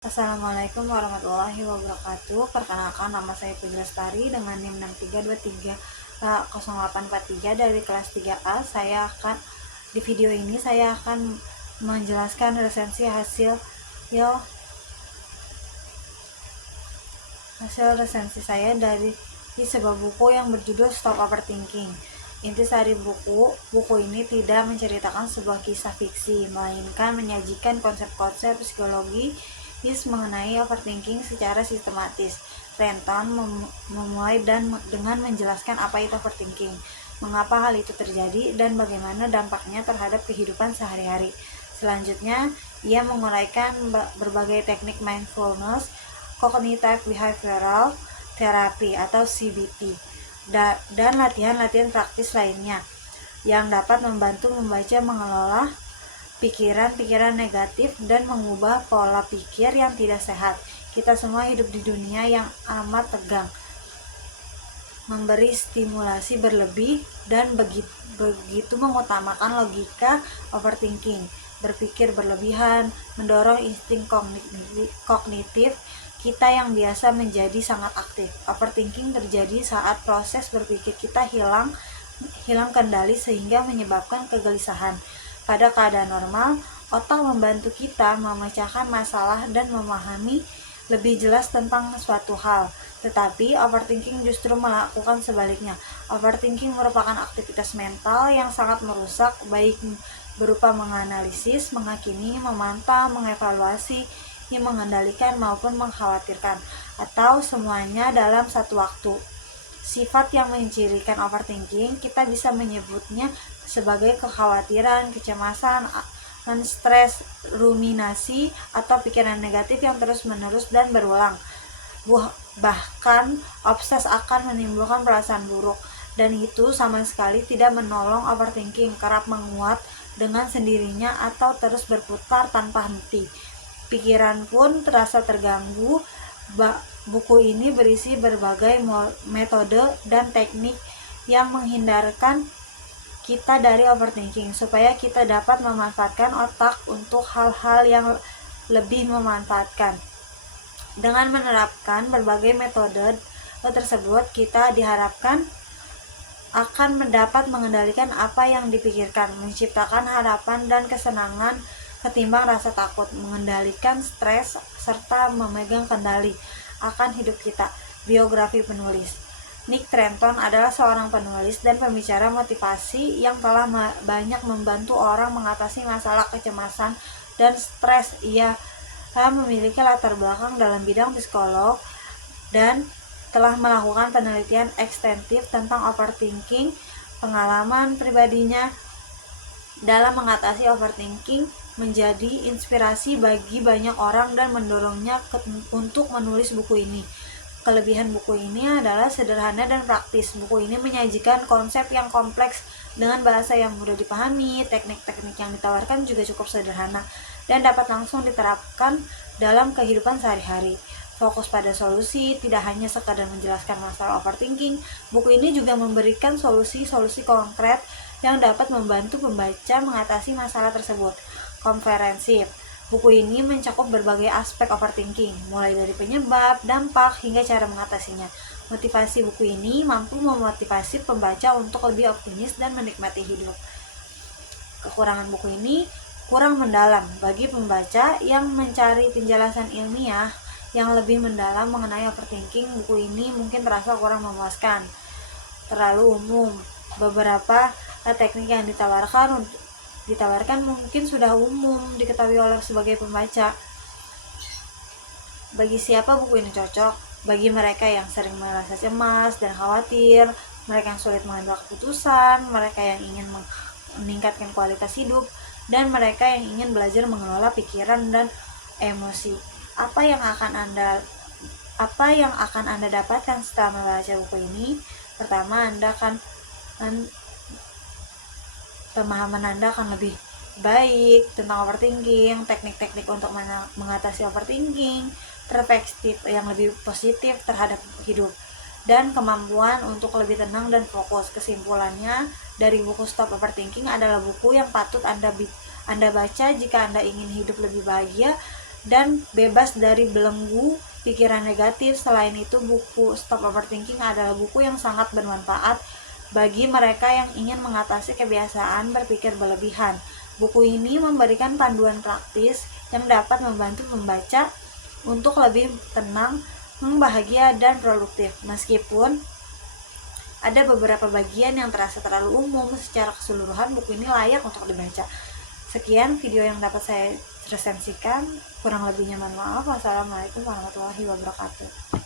Assalamualaikum warahmatullahi wabarakatuh. Perkenalkan, nama saya Puji Lestari dengan NIM 63230843 dari kelas 3A. Di video ini saya akan menjelaskan hasil resensi saya dari sebuah buku yang berjudul Stop Overthinking. Intisari buku ini tidak menceritakan sebuah kisah fiksi, melainkan menyajikan konsep-konsep psikologi mengenai overthinking secara sistematis. Trenton memulai dengan menjelaskan apa itu overthinking, mengapa hal itu terjadi, dan bagaimana dampaknya terhadap kehidupan sehari-hari. Selanjutnya, ia menguraikan berbagai teknik mindfulness, cognitive behavioral therapy atau CBT, dan latihan-latihan praktis lainnya yang dapat membantu membaca mengelola pikiran-pikiran negatif dan mengubah pola pikir yang tidak sehat. Kita semua hidup di dunia yang amat tegang, memberi stimulasi berlebih, dan begitu mengutamakan logika. Overthinking, berpikir berlebihan, mendorong insting kognitif kita yang biasa menjadi sangat aktif. Overthinking terjadi saat proses berpikir kita hilang kendali sehingga menyebabkan kegelisahan. Pada keadaan normal, otak membantu kita memecahkan masalah dan memahami lebih jelas tentang suatu hal. Tetapi overthinking justru melakukan sebaliknya. Overthinking merupakan aktivitas mental yang sangat merusak, baik berupa menganalisis, menghakimi, memantau, mengevaluasi, mengendalikan maupun mengkhawatirkan, atau semuanya dalam satu waktu. Sifat yang mencirikan overthinking kita bisa menyebutnya sebagai kekhawatiran, kecemasan, stres, ruminasi, atau pikiran negatif yang terus-menerus dan berulang. Bahkan obses akan menimbulkan perasaan buruk, dan itu sama sekali tidak menolong. Overthinking kerap menguat dengan sendirinya atau terus berputar tanpa henti. Pikiran pun terasa terganggu. Buku ini berisi berbagai metode dan teknik yang menghindarkan kita dari overthinking, supaya kita dapat memanfaatkan otak untuk hal-hal yang lebih memanfaatkan. Dengan menerapkan berbagai metode tersebut, kita diharapkan akan mendapat mengendalikan apa yang dipikirkan, menciptakan harapan dan kesenangan ketimbang rasa takut, mengendalikan stres, serta memegang kendali akan hidup kita. Biografi penulis. Nick Trenton adalah seorang penulis dan pembicara motivasi yang telah banyak membantu orang mengatasi masalah kecemasan dan stres. Ia memiliki latar belakang dalam bidang psikolog dan telah melakukan penelitian ekstensif tentang overthinking. Pengalaman pribadinya dalam mengatasi overthinking menjadi inspirasi bagi banyak orang dan mendorongnya untuk menulis buku ini. Kelebihan buku ini adalah sederhana dan praktis. Buku ini menyajikan konsep yang kompleks dengan bahasa yang mudah dipahami. Teknik-teknik yang ditawarkan juga cukup sederhana dan dapat langsung diterapkan dalam kehidupan sehari-hari. Fokus pada solusi, tidak hanya sekadar menjelaskan masalah overthinking. Buku ini juga memberikan solusi-solusi konkret yang dapat membantu pembaca mengatasi masalah tersebut. Komprehensif. Buku ini mencakup berbagai aspek overthinking, mulai dari penyebab, dampak, hingga cara mengatasinya. Motivasi buku ini mampu memotivasi pembaca untuk lebih optimis dan menikmati hidup. Kekurangan buku ini kurang mendalam. Bagi pembaca yang mencari penjelasan ilmiah yang lebih mendalam mengenai overthinking, buku ini mungkin terasa kurang memuaskan, terlalu umum. Beberapa teknik yang ditawarkan mungkin sudah umum diketahui oleh sebagai pembaca. Bagi siapa buku ini cocok? Bagi mereka yang sering merasa cemas dan khawatir, mereka yang sulit mengambil keputusan, mereka yang ingin meningkatkan kualitas hidup, dan mereka yang ingin belajar mengelola pikiran dan emosi. Apa yang akan Anda dapatkan setelah membaca buku ini? Pertama, pemahaman Anda akan lebih baik tentang overthinking, teknik-teknik untuk mengatasi overthinking, perspektif yang lebih positif terhadap hidup, dan kemampuan untuk lebih tenang dan fokus. Kesimpulannya, dari buku Stop Overthinking adalah buku yang patut Anda baca jika Anda ingin hidup lebih bahagia dan bebas dari belenggu pikiran negatif. Selain itu, buku Stop Overthinking adalah buku yang sangat bermanfaat bagi mereka yang ingin mengatasi kebiasaan berpikir berlebihan. Buku ini memberikan panduan praktis yang dapat membantu pembaca untuk lebih tenang, bahagia, dan produktif. Meskipun ada beberapa bagian yang terasa terlalu umum, secara keseluruhan buku ini layak untuk dibaca. Sekian video yang dapat saya resensikan, kurang lebihnya mohon maaf. Wassalamualaikum warahmatullahi wabarakatuh.